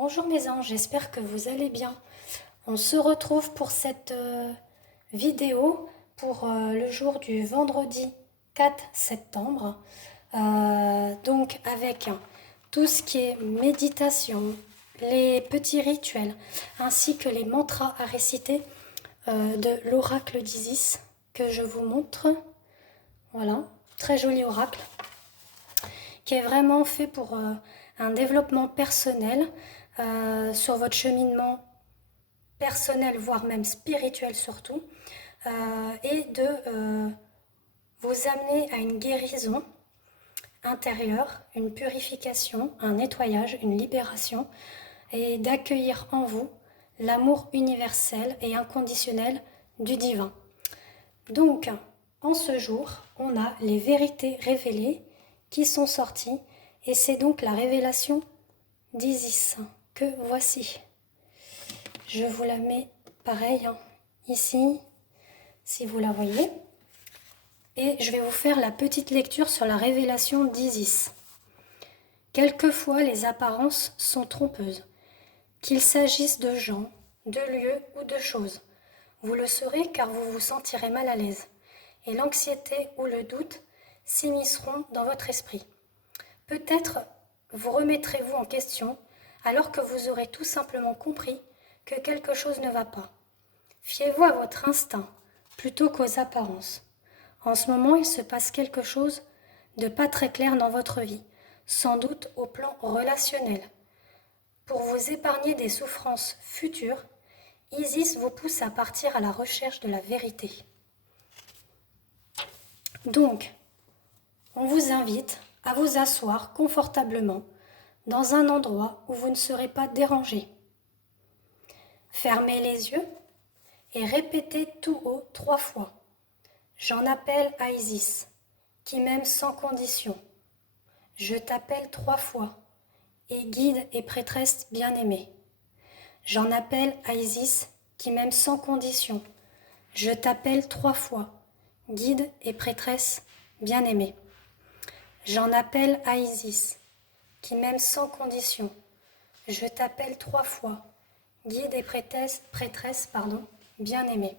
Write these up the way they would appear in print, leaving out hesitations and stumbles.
Bonjour mes anges, j'espère que vous allez bien. On se retrouve pour cette vidéo pour le jour du vendredi 4 septembre. Donc avec tout ce qui est méditation, les petits rituels, ainsi que les mantras à réciter de l'oracle d'Isis que je vous montre. Voilà, très joli oracle qui est vraiment fait pour un développement personnel sur votre cheminement personnel, voire même spirituel surtout, et de vous amener à une guérison intérieure, une purification, un nettoyage, une libération, et d'accueillir en vous l'amour universel et inconditionnel du divin. Donc, en ce jour, on a les vérités révélées qui sont sorties, et c'est donc la révélation d'Isis que voici. Je vous la mets pareil ici, si vous la voyez. Et je vais vous faire la petite lecture sur la révélation d'Isis. Quelquefois, les apparences sont trompeuses, qu'il s'agisse de gens, de lieux ou de choses. Vous le saurez car vous vous sentirez mal à l'aise, et l'anxiété ou le doute s'immisceront dans votre esprit. Peut-être vous remettrez-vous en question alors que vous aurez tout simplement compris que quelque chose ne va pas. Fiez-vous à votre instinct plutôt qu'aux apparences. En ce moment, il se passe quelque chose de pas très clair dans votre vie, sans doute au plan relationnel. Pour vous épargner des souffrances futures, Isis vous pousse à partir à la recherche de la vérité. Donc, on vous invite à vous asseoir confortablement dans un endroit où vous ne serez pas dérangé. Fermez les yeux et répétez tout haut 3 fois. J'en appelle à Isis, qui m'aime sans condition. Je t'appelle 3 fois, et guide et prêtresse bien-aimée. J'en appelle à Isis, qui m'aime sans condition. Je t'appelle 3 fois, guide et prêtresse bien-aimée. J'en appelle à Isis, qui m'aime sans condition. Je t'appelle 3 fois, guide et prêtresse bien-aimée.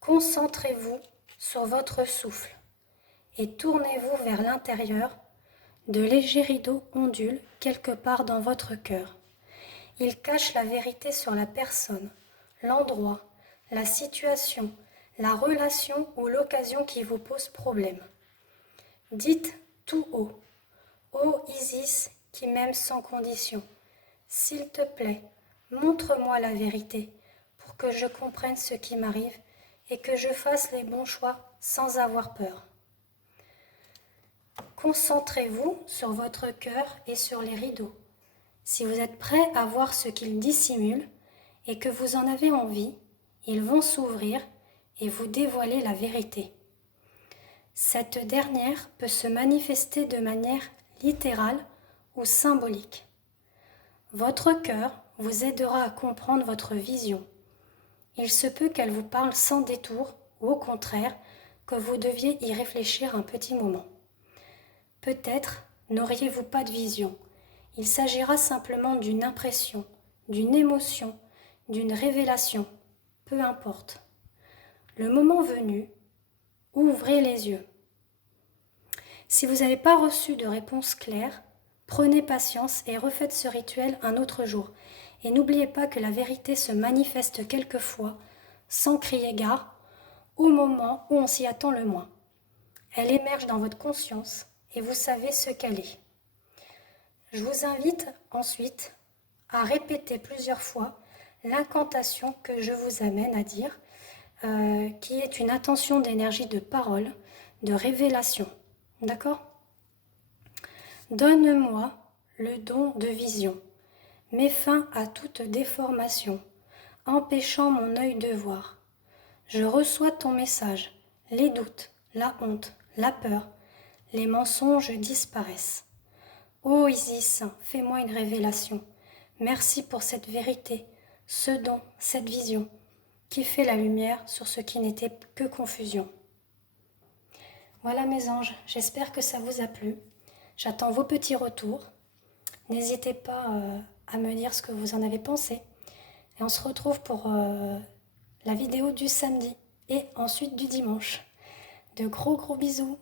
Concentrez-vous sur votre souffle et tournez-vous vers l'intérieur. De légers rideaux ondulent quelque part dans votre cœur. Ils cachent la vérité sur la personne, l'endroit, la situation, la relation ou l'occasion qui vous pose problème. Dites tout haut: ô Isis qui m'aime sans condition, s'il te plaît, montre-moi la vérité pour que je comprenne ce qui m'arrive et que je fasse les bons choix sans avoir peur. Concentrez-vous sur votre cœur et sur les rideaux. Si vous êtes prêt à voir ce qu'ils dissimulent et que vous en avez envie, ils vont s'ouvrir et vous dévoiler la vérité. Cette dernière peut se manifester de manière littérale ou symbolique. Votre cœur vous aidera à comprendre votre vision. Il se peut qu'elle vous parle sans détour ou au contraire que vous deviez y réfléchir un petit moment. Peut-être n'auriez-vous pas de vision. Il s'agira simplement d'une impression, d'une émotion, d'une révélation, peu importe. Le moment venu, ouvrez les yeux. Si vous n'avez pas reçu de réponse claire, prenez patience et refaites ce rituel un autre jour. Et n'oubliez pas que la vérité se manifeste quelquefois, sans crier gare, au moment où on s'y attend le moins. Elle émerge dans votre conscience et vous savez ce qu'elle est. Je vous invite ensuite à répéter plusieurs fois l'incantation que je vous amène à dire, qui est une intention d'énergie de parole, de révélation. D'accord ? Donne-moi le don de vision. Mets fin à toute déformation, empêchant mon œil de voir. Je reçois ton message. Les doutes, la honte, la peur, les mensonges disparaissent. Ô Isis, fais-moi une révélation. Merci pour cette vérité, ce don, cette vision, qui fait la lumière sur ce qui n'était que confusion. Voilà mes anges, j'espère que ça vous a plu. J'attends vos petits retours. N'hésitez pas à me dire ce que vous en avez pensé. Et on se retrouve pour la vidéo du samedi et ensuite du dimanche. De gros bisous.